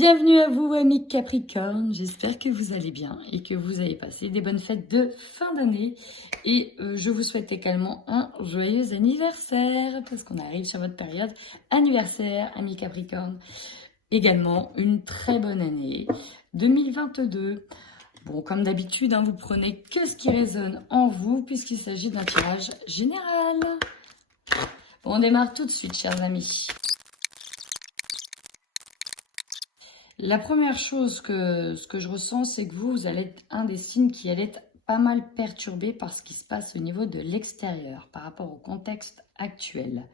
Bienvenue à vous amis Capricorne, j'espère que vous allez bien et que vous avez passé des bonnes fêtes de fin d'année et je vous souhaite également un joyeux anniversaire parce qu'on arrive sur votre période anniversaire amis Capricorne. Également une très bonne année 2022. Bon, comme d'habitude, vous prenez que ce qui résonne en vous puisqu'il s'agit d'un tirage général. Bon, on démarre tout de suite chers amis. La première chose que je ressens, c'est que vous allez être un des signes qui allait être pas mal perturbé par ce qui se passe au niveau de l'extérieur, par rapport au contexte actuel.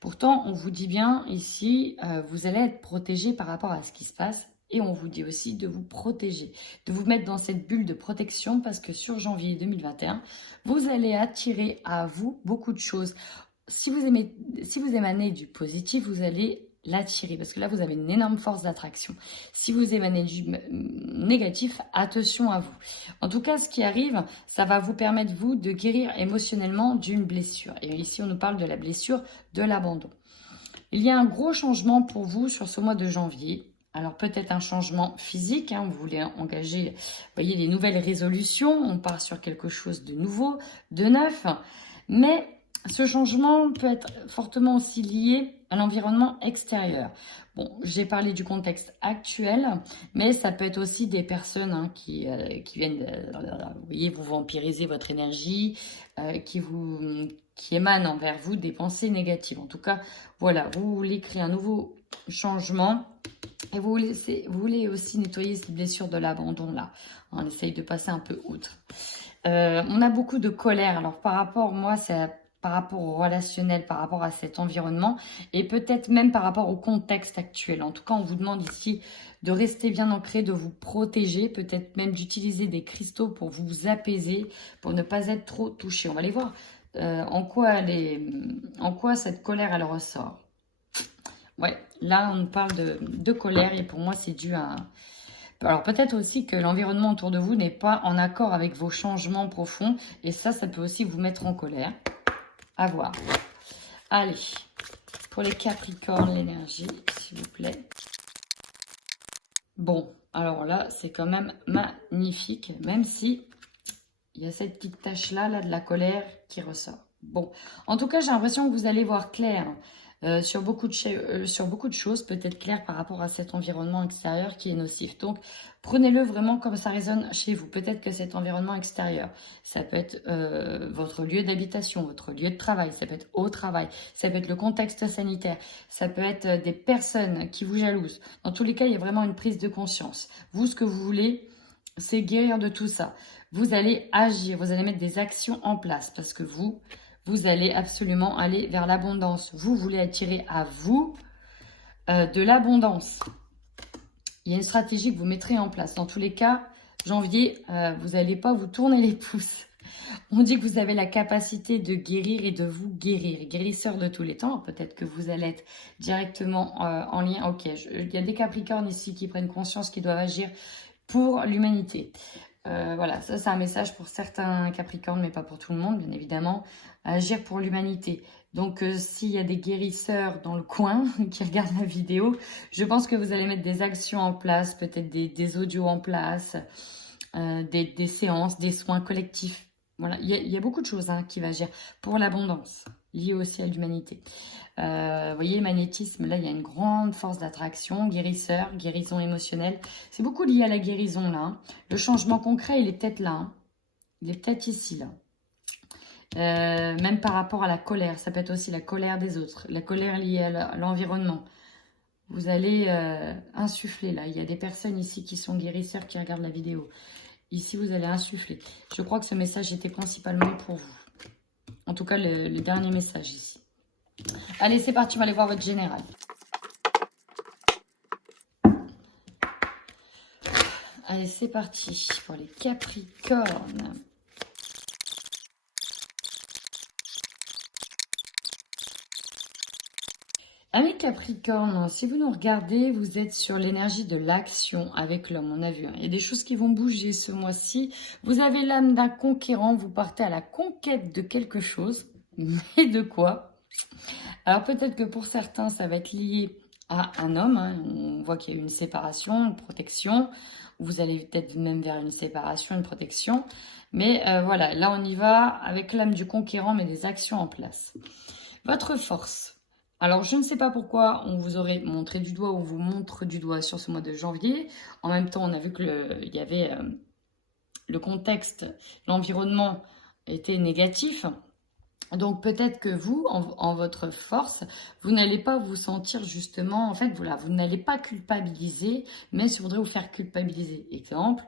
Pourtant, on vous dit bien ici, vous allez être protégé par rapport à ce qui se passe. Et on vous dit aussi de vous protéger, de vous mettre dans cette bulle de protection parce que sur janvier 2021, vous allez attirer à vous beaucoup de choses. Si vous émanez du positif, vous allez l'attirer parce que là vous avez une énorme force d'attraction. Si vous émanez du négatif, attention à vous. En tout cas, ce qui arrive, ça va vous permettre vous de guérir émotionnellement d'une blessure. Et ici on nous parle de la blessure de l'abandon. Il y a un gros changement pour vous sur ce mois de janvier. Alors peut-être un changement physique, vous voulez engager, vous voyez, les nouvelles résolutions, on part sur quelque chose de nouveau, de neuf, mais ce changement peut être fortement aussi lié à l'environnement extérieur. Bon, j'ai parlé du contexte actuel, mais ça peut être aussi des personnes qui viennent, vous voyez, vous vampiriser votre énergie, qui émanent envers vous des pensées négatives. En tout cas, voilà, vous voulez créer un nouveau changement et vous voulez aussi nettoyer cette blessure de l'abandon là. On essaye de passer un peu outre. On a beaucoup de colère. Alors par rapport, moi, c'est par rapport au relationnel, par rapport à cet environnement et peut-être même par rapport au contexte actuel. En tout cas, on vous demande ici de rester bien ancré, de vous protéger, peut-être même d'utiliser des cristaux pour vous apaiser, pour ne pas être trop touché. On va aller voir en quoi cette colère, elle ressort. Ouais, là, on parle de colère et pour moi, c'est dû à... Alors peut-être aussi que l'environnement autour de vous n'est pas en accord avec vos changements profonds et ça peut aussi vous mettre en colère. À voir. Allez, pour les Capricornes, l'énergie, s'il vous plaît. Bon, alors là, c'est quand même magnifique, même si il y a cette petite tache-là de la colère qui ressort. Bon, en tout cas, j'ai l'impression que vous allez voir clair sur beaucoup de choses, peut-être clair par rapport à cet environnement extérieur qui est nocif. Donc, prenez-le vraiment comme ça résonne chez vous. Peut-être que cet environnement extérieur, ça peut être votre lieu d'habitation, votre lieu de travail, ça peut être au travail, ça peut être le contexte sanitaire, ça peut être des personnes qui vous jalousent. Dans tous les cas, il y a vraiment une prise de conscience. Vous, ce que vous voulez, c'est guérir de tout ça. Vous allez agir, vous allez mettre des actions en place parce que vous allez absolument aller vers l'abondance. Vous voulez attirer à vous de l'abondance. Il y a une stratégie que vous mettrez en place. Dans tous les cas, janvier, vous n'allez pas vous tourner les pouces. On dit que vous avez la capacité de guérir et de vous guérir. Guérisseur de tous les temps. Peut-être que vous allez être directement en lien. Ok, il y a des Capricornes ici qui prennent conscience qu'ils doivent agir pour l'humanité. Voilà, ça c'est un message pour certains Capricornes, mais pas pour tout le monde, bien évidemment. Agir pour l'humanité. Donc, s'il y a des guérisseurs dans le coin qui regardent la vidéo, je pense que vous allez mettre des actions en place, peut-être des audios en place, des séances, des soins collectifs. Voilà, il y a beaucoup de choses qui va agir pour l'abondance, liée aussi à l'humanité. Vous voyez, magnétisme, là, il y a une grande force d'attraction, guérisseur, guérison émotionnelle. C'est beaucoup lié à la guérison, là. Le changement concret, il est peut-être là. Il est peut-être ici, là. Même par rapport à la colère, ça peut être aussi la colère des autres, la colère liée à l'environnement. Vous allez insuffler, là. Il y a des personnes ici qui sont guérisseurs qui regardent la vidéo. Ici, vous allez insuffler. Je crois que ce message était principalement pour vous. En tout cas, le dernier message ici. Allez, c'est parti, on va aller voir votre général. Allez, c'est parti pour les Capricornes. Amis Capricorne, si vous nous regardez, vous êtes sur l'énergie de l'action avec l'homme, on a vu. Il y a des choses qui vont bouger ce mois-ci. Vous avez l'âme d'un conquérant, vous partez à la conquête de quelque chose. Mais de quoi? Alors peut-être que pour certains, ça va être lié à un homme, hein. On voit qu'il y a eu une séparation, une protection. Vous allez peut-être même vers une séparation, une protection. Mais voilà, là on y va avec l'âme du conquérant, mais des actions en place. Votre force. Alors je ne sais pas pourquoi on vous aurait montré du doigt ou on vous montre du doigt sur ce mois de janvier. En même temps, on a vu qu'il y avait le contexte, l'environnement était négatif. Donc peut-être que vous, en votre force, vous n'allez pas vous sentir justement, en fait, voilà, vous n'allez pas culpabiliser, mais je voudrais vous faire culpabiliser. Exemple,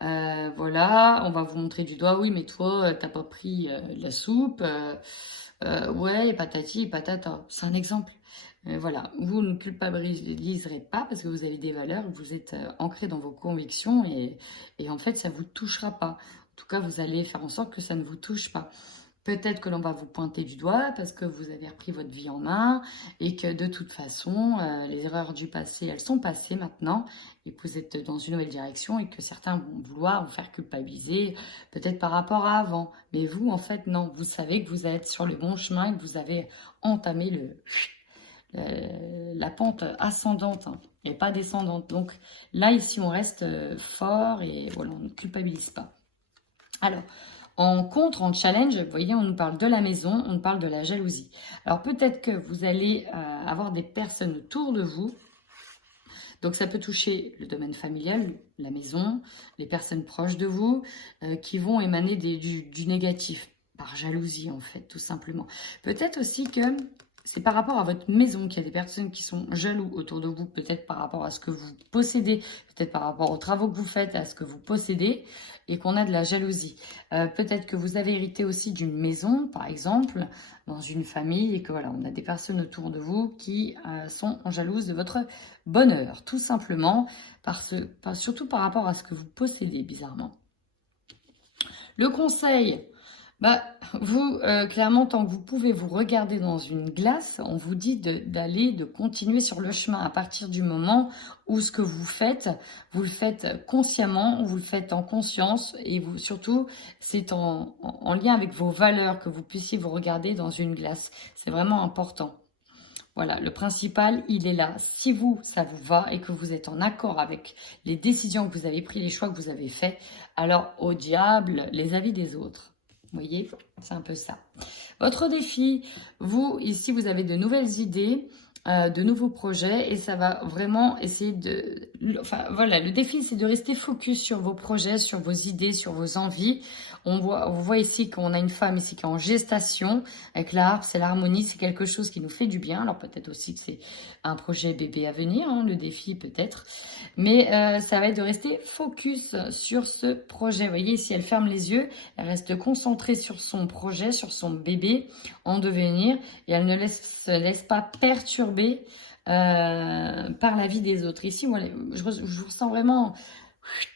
voilà, on va vous montrer du doigt, oui, mais toi, t'as pas pris la soupe, ouais, et patati, et patata. C'est un exemple. Voilà, vous ne culpabiliserez pas parce que vous avez des valeurs, vous êtes ancré dans vos convictions et en fait, ça ne vous touchera pas. En tout cas, vous allez faire en sorte que ça ne vous touche pas. Peut-être que l'on va vous pointer du doigt parce que vous avez repris votre vie en main et que de toute façon, les erreurs du passé, elles sont passées maintenant et que vous êtes dans une nouvelle direction et que certains vont vouloir vous faire culpabiliser, peut-être par rapport à avant. Mais vous, en fait, non. Vous savez que vous êtes sur le bon chemin et que vous avez entamé la pente ascendante, hein, et pas descendante. Donc là, ici, on reste fort et voilà, on ne culpabilise pas. Alors, en contre, en challenge, vous voyez, on nous parle de la maison, on nous parle de la jalousie. Alors peut-être que vous allez avoir des personnes autour de vous. Donc ça peut toucher le domaine familial, la maison, les personnes proches de vous, qui vont émaner du négatif, par jalousie en fait, tout simplement. Peut-être aussi que c'est par rapport à votre maison qu'il y a des personnes qui sont jaloux autour de vous, peut-être par rapport à ce que vous possédez, peut-être par rapport aux travaux que vous faites, à ce que vous possédez, et qu'on a de la jalousie. Peut-être que vous avez hérité aussi d'une maison, par exemple, dans une famille, et que voilà, on a des personnes autour de vous qui sont jalouses de votre bonheur, tout simplement, surtout par rapport à ce que vous possédez, bizarrement. Le conseil, bah, vous, clairement, tant que vous pouvez vous regarder dans une glace, on vous dit de continuer sur le chemin à partir du moment où ce que vous le faites consciemment, vous le faites en conscience et vous, surtout, c'est en lien avec vos valeurs que vous puissiez vous regarder dans une glace. C'est vraiment important. Voilà, le principal, il est là. Si vous, ça vous va et que vous êtes en accord avec les décisions que vous avez prises, les choix que vous avez faits, alors au diable les avis des autres. Vous voyez, c'est un peu ça. Votre défi, vous, ici, vous avez de nouvelles idées, de nouveaux projets et ça va vraiment essayer de... Enfin, voilà, le défi, c'est de rester focus sur vos projets, sur vos idées, sur vos envies. On voit ici qu'on a une femme ici qui est en gestation avec la harpe, c'est l'harmonie, c'est quelque chose qui nous fait du bien. Alors peut-être aussi que c'est un projet bébé à venir, hein, le défi peut-être. Mais ça va être de rester focus sur ce projet. Vous voyez, si elle ferme les yeux, elle reste concentrée sur son projet, sur son bébé en devenir et elle ne se laisse pas perturber par la vie des autres. Ici, voilà, je vous ressens vraiment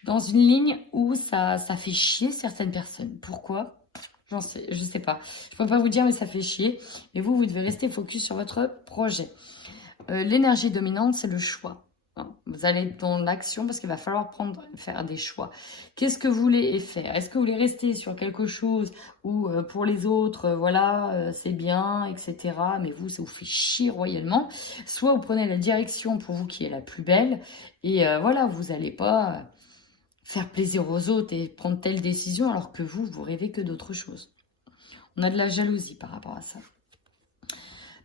dans une ligne où ça fait chier certaines personnes. Pourquoi? Je sais pas. Je peux pas vous dire, mais ça fait chier. Et vous devez rester focus sur votre projet. L'énergie dominante, c'est le choix. Vous allez être dans l'action parce qu'il va falloir faire des choix. Qu'est-ce que vous voulez faire? Est-ce que vous voulez rester sur quelque chose où pour les autres, voilà, c'est bien, etc. Mais vous, ça vous fait chier royalement. Soit vous prenez la direction pour vous qui est la plus belle et voilà, vous n'allez pas faire plaisir aux autres et prendre telle décision alors que vous rêvez que d'autre chose. On a de la jalousie par rapport à ça.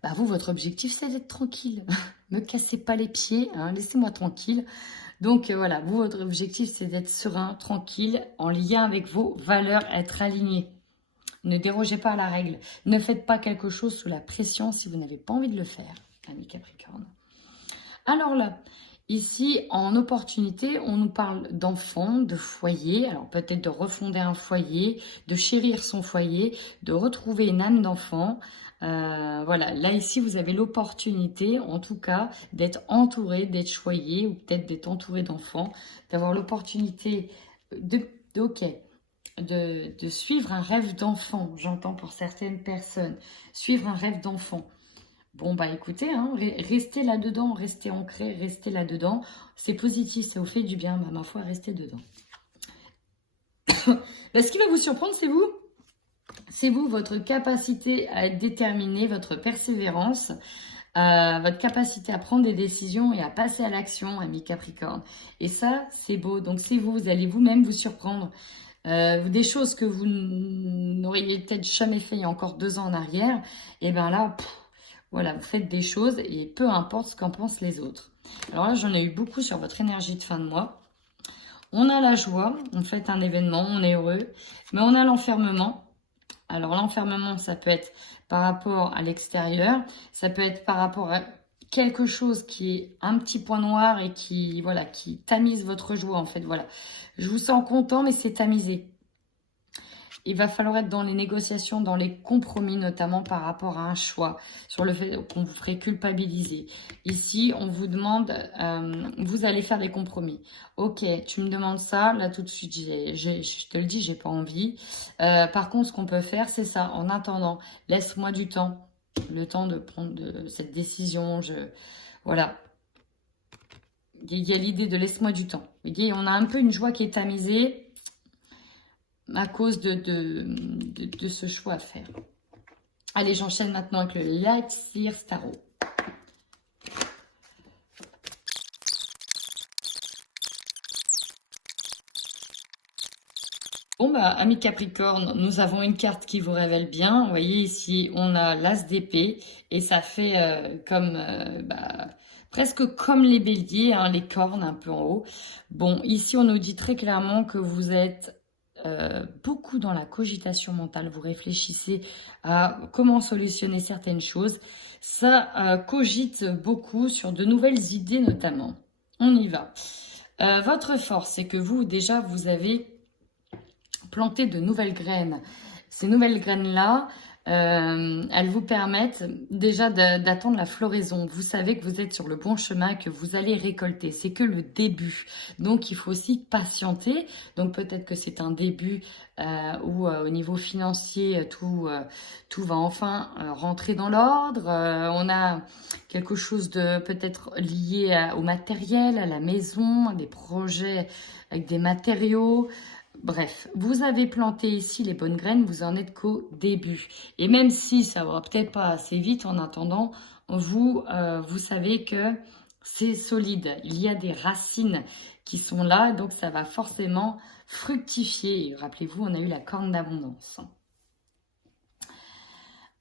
Bah vous, votre objectif, c'est d'être tranquille. Me cassez pas les pieds, hein, laissez-moi tranquille. Donc voilà, vous, votre objectif, c'est d'être serein, tranquille, en lien avec vos valeurs, être aligné. Ne dérogez pas à la règle. Ne faites pas quelque chose sous la pression si vous n'avez pas envie de le faire, ami Capricorne. Alors là, ici, en opportunité, on nous parle d'enfants, de foyer. Alors peut-être de refonder un foyer, de chérir son foyer, de retrouver une âme d'enfant. Voilà, là ici, vous avez l'opportunité, en tout cas, d'être entouré, d'être choyé, ou peut-être d'être entouré d'enfants, d'avoir l'opportunité de suivre un rêve d'enfant. J'entends pour certaines personnes, suivre un rêve d'enfant. Bon, bah écoutez, hein, restez là-dedans, restez ancré, restez là-dedans. C'est positif, ça vous fait du bien, bah, ma foi, restez dedans. Bah, ce qui va vous surprendre, c'est vous. C'est vous, votre capacité à être déterminé, votre persévérance. votre capacité à prendre des décisions et à passer à l'action, ami Capricorne. Et ça, c'est beau. Donc c'est vous allez vous-même vous surprendre. Des choses que vous n'auriez peut-être jamais fait il y a encore 2 ans en arrière, et bien là, voilà, vous faites des choses et peu importe ce qu'en pensent les autres. Alors là, j'en ai eu beaucoup sur votre énergie de fin de mois. On a la joie, on fait un événement, on est heureux, mais on a l'enfermement. Alors l'enfermement, ça peut être par rapport à l'extérieur, ça peut être par rapport à quelque chose qui est un petit point noir et qui, voilà, qui tamise votre joie en fait. Voilà, je vous sens content, mais c'est tamisé. Il va falloir être dans les négociations, dans les compromis, notamment par rapport à un choix, sur le fait qu'on vous ferait culpabiliser. Ici, on vous demande, vous allez faire des compromis. Ok, tu me demandes ça, là tout de suite, je te le dis, j'ai pas envie. Par contre, ce qu'on peut faire, c'est ça. En attendant, laisse-moi du temps, le temps de prendre cette décision. Voilà. Il y a l'idée de laisse-moi du temps. Vous voyez, on a un peu une joie qui est tamisée à cause de ce choix à faire. Allez, j'enchaîne maintenant avec le Light Seer Tarot. Bon, bah, amis Capricorne, nous avons une carte qui vous révèle bien. Vous voyez, ici, on a l'As d'épée et ça fait presque comme les béliers, hein, les cornes un peu en haut. Bon, ici, on nous dit très clairement que vous êtes beaucoup dans la cogitation mentale, vous réfléchissez à comment solutionner certaines choses, ça cogite beaucoup sur de nouvelles idées notamment. On y va. Votre force, c'est que vous, déjà, vous avez planté de nouvelles graines. Ces nouvelles graines-là, elles vous permettent déjà d'attendre la floraison. Vous savez que vous êtes sur le bon chemin, que vous allez récolter. C'est que le début. Donc, il faut aussi patienter. Donc, peut-être que c'est un début où au niveau financier, tout va enfin rentrer dans l'ordre. On a quelque chose de peut-être lié au matériel, à la maison, à des projets avec des matériaux. Bref, vous avez planté ici les bonnes graines, vous en êtes qu'au début. Et même si ça va peut-être pas assez vite, en attendant, vous savez que c'est solide. Il y a des racines qui sont là, donc ça va forcément fructifier. Rappelez-vous, on a eu la corne d'abondance.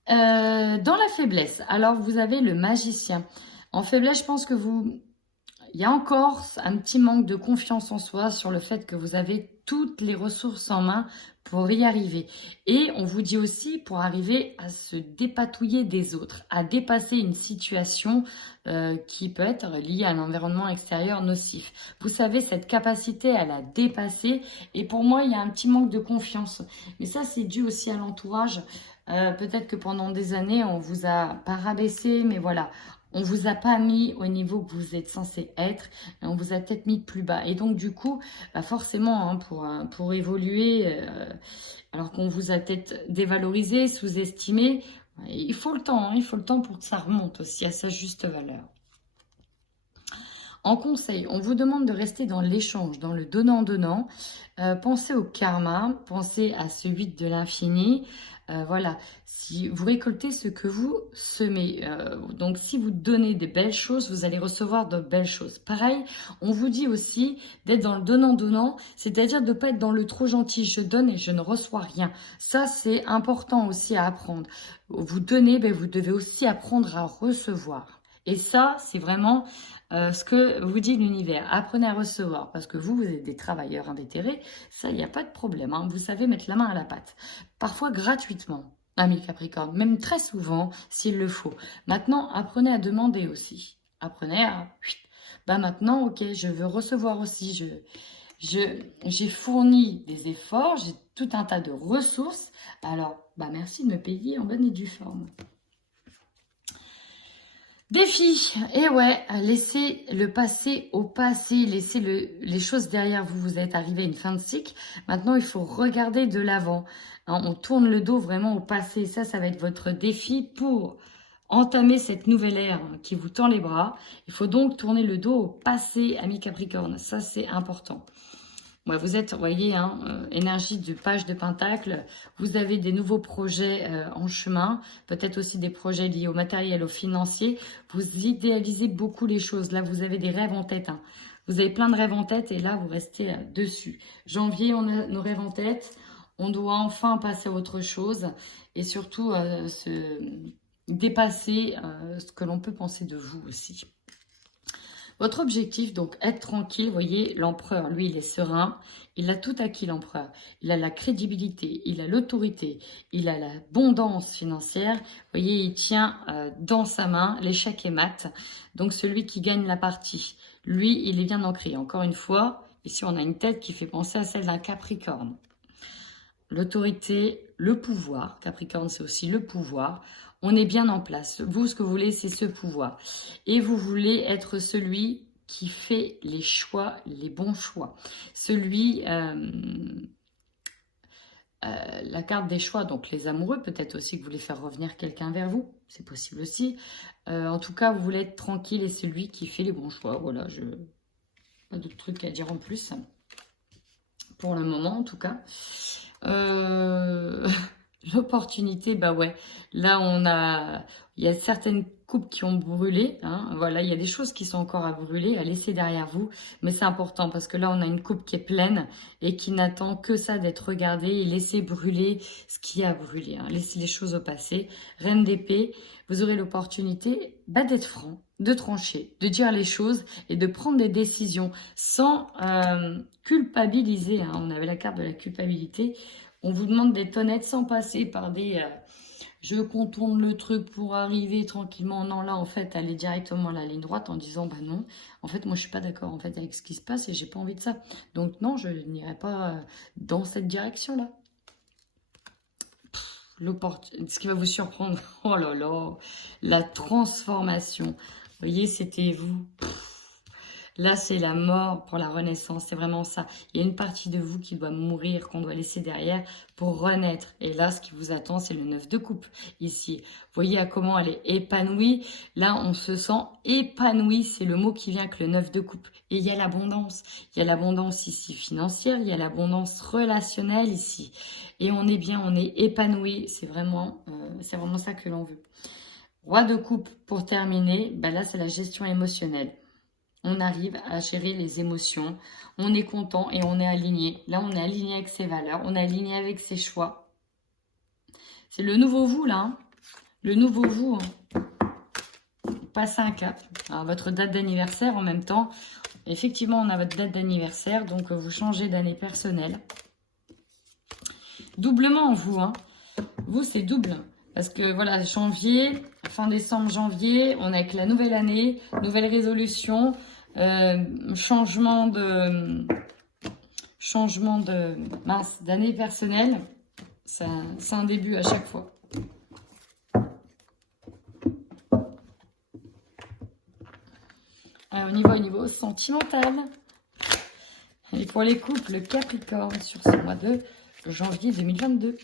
Dans la faiblesse, alors vous avez le magicien. En faiblesse, je pense que il y a encore un petit manque de confiance en soi sur le fait que vous avez toutes les ressources en main pour y arriver. Et on vous dit aussi pour arriver à se dépatouiller des autres, à dépasser une situation qui peut être liée à un environnement extérieur nocif. Vous savez, cette capacité à la dépasser. Et pour moi, il y a un petit manque de confiance. Mais ça, c'est dû aussi à l'entourage. Peut-être que pendant des années, on vous a pas rabaissé, mais voilà. On vous a pas mis au niveau que vous êtes censé être, et on vous a peut-être mis plus bas. Et donc du coup, bah forcément, hein, pour évoluer, alors qu'on vous a peut-être dévalorisé, sous-estimé, il faut le temps, hein, il faut le temps pour que ça remonte aussi à sa juste valeur. En conseil, on vous demande de rester dans l'échange, dans le donnant-donnant. Pensez au karma, pensez à ce 8 de l'infini. Voilà, si vous récoltez ce que vous semez, donc si vous donnez des belles choses, vous allez recevoir de belles choses. Pareil, on vous dit aussi d'être dans le donnant-donnant, c'est-à-dire de ne pas être dans le trop gentil, je donne et je ne reçois rien. Ça, c'est important aussi à apprendre. Vous donnez, ben, vous devez aussi apprendre à recevoir. Et ça, c'est vraiment ce que vous dit l'univers. Apprenez à recevoir, parce que vous êtes des travailleurs invétérés, ça, il n'y a pas de problème. Hein. Vous savez mettre la main à la pâte. Parfois gratuitement, ami Capricorne, même très souvent, s'il le faut. Maintenant, apprenez à demander aussi. Apprenez à... Bah maintenant, ok, je veux recevoir aussi. J'ai fourni des efforts, j'ai tout un tas de ressources. Alors, bah merci de me payer en bonne et due forme. Défi, et ouais, laissez le passé au passé, laissez les choses derrière vous. Vous êtes arrivé à une fin de cycle. Maintenant, il faut regarder de l'avant. Hein, on tourne le dos vraiment au passé. Ça va être votre défi pour entamer cette nouvelle ère qui vous tend les bras. Il faut donc tourner le dos au passé, ami Capricorne. Ça, c'est important. Ouais, vous êtes, vous voyez, hein, énergie de page de Pentacle. Vous avez des nouveaux projets en chemin, peut-être aussi des projets liés au matériel, au financier. Vous idéalisez beaucoup les choses. Là, vous avez des rêves en tête. Hein. Vous avez plein de rêves en tête et là, vous restez dessus. Janvier, on a nos rêves en tête. On doit enfin passer à autre chose et surtout se dépasser ce que l'on peut penser de vous aussi. Votre objectif, donc, être tranquille, vous voyez, l'empereur, lui, il est serein, il a tout acquis, l'empereur. Il a la crédibilité, il a l'autorité, il a l'abondance financière. Vous voyez, il tient dans sa main l'échec et mat. Donc, celui qui gagne la partie, lui, il est bien ancré. Encore une fois, ici, on a une tête qui fait penser à celle d'un Capricorne. L'autorité, le pouvoir. Capricorne, c'est aussi le pouvoir. On est bien en place. Vous, ce que vous voulez, c'est ce pouvoir. Et vous voulez être celui qui fait les choix, les bons choix. Celui, la carte des choix, donc les amoureux, peut-être aussi que vous voulez faire revenir quelqu'un vers vous. C'est possible aussi. En tout cas, vous voulez être tranquille et celui qui fait les bons choix. Voilà, pas d'autres trucs à dire en plus. Pour le moment, en tout cas. L'opportunité, bah ouais. Là, il y a certaines coupes qui ont brûlé. Hein, voilà, il y a des choses qui sont encore à brûler, à laisser derrière vous. Mais c'est important parce que là, on a une coupe qui est pleine et qui n'attend que ça d'être regardée et laisser brûler ce qui a brûlé. Hein, laisser les choses au passé. Reine d'épée, vous aurez l'opportunité d'être franc, de trancher, de dire les choses et de prendre des décisions sans culpabiliser. Hein. On avait la carte de la culpabilité. On vous demande d'être honnête sans passer par des je contourne le truc pour arriver tranquillement. Non, là, en fait, aller directement à la ligne droite en disant bah non, en fait, moi, je suis pas d'accord en fait avec ce qui se passe et j'ai pas envie de ça. Donc, non, je n'irai pas dans cette direction-là. Ce qui va vous surprendre, oh là là, la transformation. Vous voyez, c'était vous. Là, c'est la mort pour la renaissance, c'est vraiment ça. Il y a une partie de vous qui doit mourir, qu'on doit laisser derrière pour renaître. Et là, ce qui vous attend, c'est le 9 de coupe, ici. Vous voyez à comment elle est épanouie. Là, on se sent épanoui, c'est le mot qui vient avec le 9 de coupe. Et il y a l'abondance. Il y a l'abondance ici financière, il y a l'abondance relationnelle ici. Et on est bien, on est épanoui. C'est vraiment ça que l'on veut. Roi de coupe, pour terminer, ben là, c'est la gestion émotionnelle. On arrive à gérer les émotions, on est content et on est aligné. Là, on est aligné avec ses valeurs, on est aligné avec ses choix. C'est le nouveau vous, là. Hein. Le nouveau vous. Hein. Passez un cap. Alors, votre date d'anniversaire, en même temps, effectivement, on a votre date d'anniversaire, donc vous changez d'année personnelle. Doublement, vous. Hein. Vous, c'est double. Parce que, voilà, janvier, fin décembre, janvier, on est avec la nouvelle année, nouvelle résolution, changement de d'année personnelle. C'est un début à chaque fois. Alors, au niveau sentimental. Et pour les couples Capricorne sur ce mois de janvier 2022.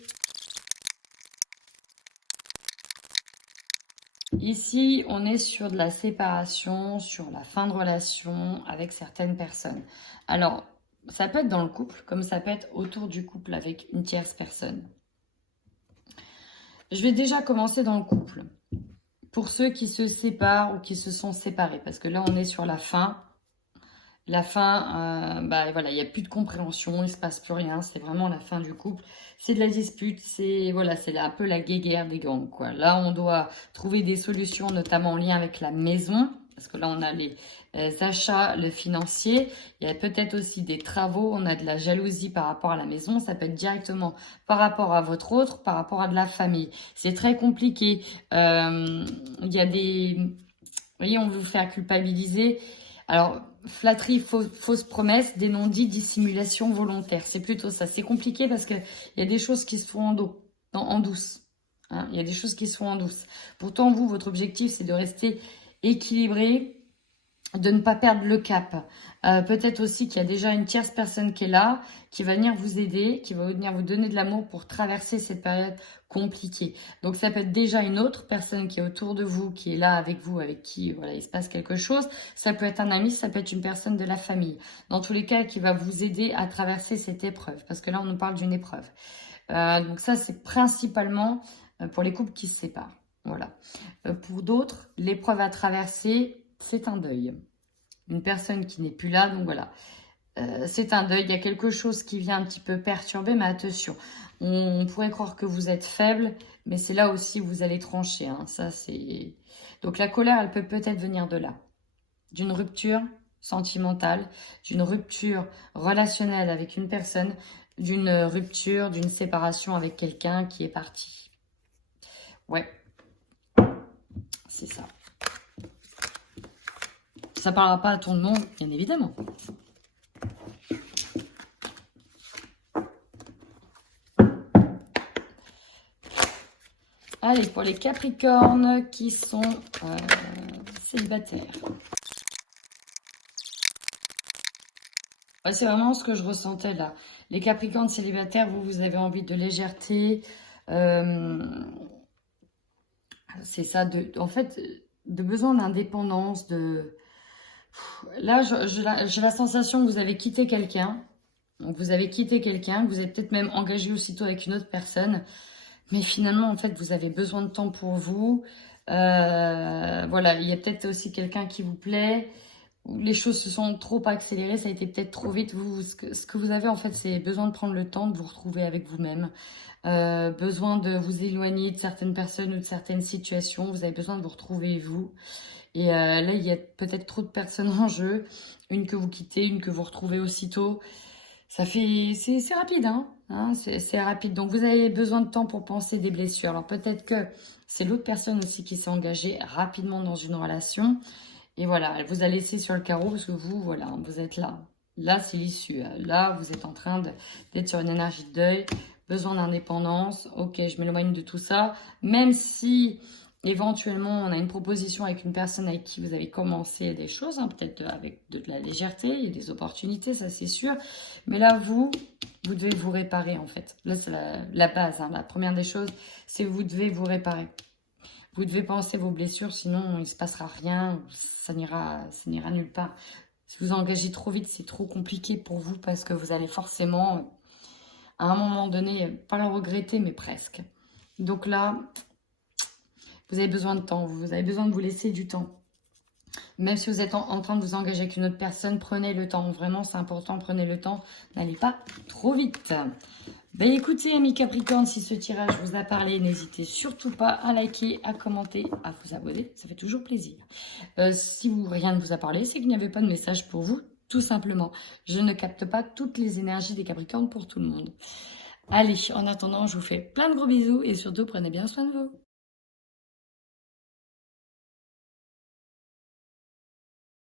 Ici, on est sur de la séparation, sur la fin de relation avec certaines personnes. Alors, ça peut être dans le couple, comme ça peut être autour du couple avec une tierce personne. Je vais déjà commencer dans le couple. Pour ceux qui se séparent ou qui se sont séparés, parce que là, on est sur la fin. La fin, voilà, il n'y a plus de compréhension, il ne se passe plus rien, c'est vraiment la fin du couple. C'est de la dispute, c'est un peu la guéguerre des gangs, quoi. Là, on doit trouver des solutions, notamment en lien avec la maison, parce que là, on a les achats, le financier. Il y a peut-être aussi des travaux, on a de la jalousie par rapport à la maison. Ça peut être directement par rapport à votre autre, par rapport à de la famille. C'est très compliqué. Il y a des... Vous voyez, on veut vous faire culpabiliser. Alors, flatterie, fausse promesse, des non-dits, dissimulation volontaire. C'est plutôt ça. C'est compliqué parce qu'il y a des choses qui se font en douce. Hein, il y a des choses qui se font en douce. Pourtant, vous, votre objectif, c'est de rester équilibré, de ne pas perdre le cap. Peut-être aussi qu'il y a déjà une tierce personne qui est là, qui va venir vous aider, qui va venir vous donner de l'amour pour traverser cette période compliquée. Donc ça peut être déjà une autre personne qui est autour de vous, qui est là avec vous, avec qui voilà, il se passe quelque chose. Ça peut être un ami, ça peut être une personne de la famille. Dans tous les cas, qui va vous aider à traverser cette épreuve. Parce que là, on nous parle d'une épreuve. Donc ça, c'est principalement pour les couples qui se séparent. Voilà. Pour d'autres, l'épreuve à traverser, c'est un deuil. Une personne qui n'est plus là, donc voilà. C'est un deuil, il y a quelque chose qui vient un petit peu perturber, mais attention, on pourrait croire que vous êtes faible, mais c'est là aussi où vous allez trancher. Hein. Ça, c'est... Donc la colère, elle peut peut-être venir de là. D'une rupture sentimentale, d'une rupture relationnelle avec une personne, d'une rupture, d'une séparation avec quelqu'un qui est parti. Ouais, c'est ça. Ça ne parlera pas à tout le monde, bien évidemment. Allez, pour les Capricornes qui sont célibataires. Ouais, c'est vraiment ce que je ressentais là. Les Capricornes célibataires, vous avez envie de légèreté. C'est ça, en fait, de besoin d'indépendance. Là, j'ai la sensation que vous avez quitté quelqu'un. Donc, vous avez quitté quelqu'un, vous êtes peut-être même engagé aussitôt avec une autre personne. Mais finalement, en fait, vous avez besoin de temps pour vous. Voilà, il y a peut-être aussi quelqu'un qui vous plaît. Les choses se sont trop accélérées, ça a été peut-être trop vite. Ce que vous avez, en fait, c'est besoin de prendre le temps de vous retrouver avec vous-même. Besoin de vous éloigner de certaines personnes ou de certaines situations. Vous avez besoin de vous retrouver vous. Et là, il y a peut-être trop de personnes en jeu. Une que vous quittez, une que vous retrouvez aussitôt. Ça fait... C'est rapide, hein, c'est rapide. Donc, vous avez besoin de temps pour penser des blessures. Alors, peut-être que c'est l'autre personne aussi qui s'est engagée rapidement dans une relation. Et voilà, elle vous a laissé sur le carreau parce que vous, voilà, vous êtes là. Là, c'est l'issue. Là, vous êtes en train d'être sur une énergie de deuil, besoin d'indépendance. Ok, je m'éloigne de tout ça. Même si, éventuellement, on a une proposition avec une personne avec qui vous avez commencé des choses, hein, peut-être avec de la légèreté, il y a des opportunités, ça c'est sûr. Mais là, vous devez vous réparer, en fait. Là, c'est la base. Hein. La première des choses, c'est que vous devez vous réparer. Vous devez penser vos blessures, sinon il ne se passera rien, ça n'ira nulle part. Si vous engagez trop vite, c'est trop compliqué pour vous parce que vous allez forcément, à un moment donné, pas le regretter, mais presque. Donc là, vous avez besoin de temps, vous avez besoin de vous laisser du temps. Même si vous êtes en train de vous engager avec une autre personne, prenez le temps. Vraiment, c'est important, prenez le temps. N'allez pas trop vite. Ben écoutez, amis Capricorne, si ce tirage vous a parlé, n'hésitez surtout pas à liker, à commenter, à vous abonner. Ça fait toujours plaisir. Si rien ne vous a parlé, c'est qu'il n'y avait pas de message pour vous, tout simplement. Je ne capte pas toutes les énergies des Capricornes pour tout le monde. Allez, en attendant, je vous fais plein de gros bisous et surtout, prenez bien soin de vous.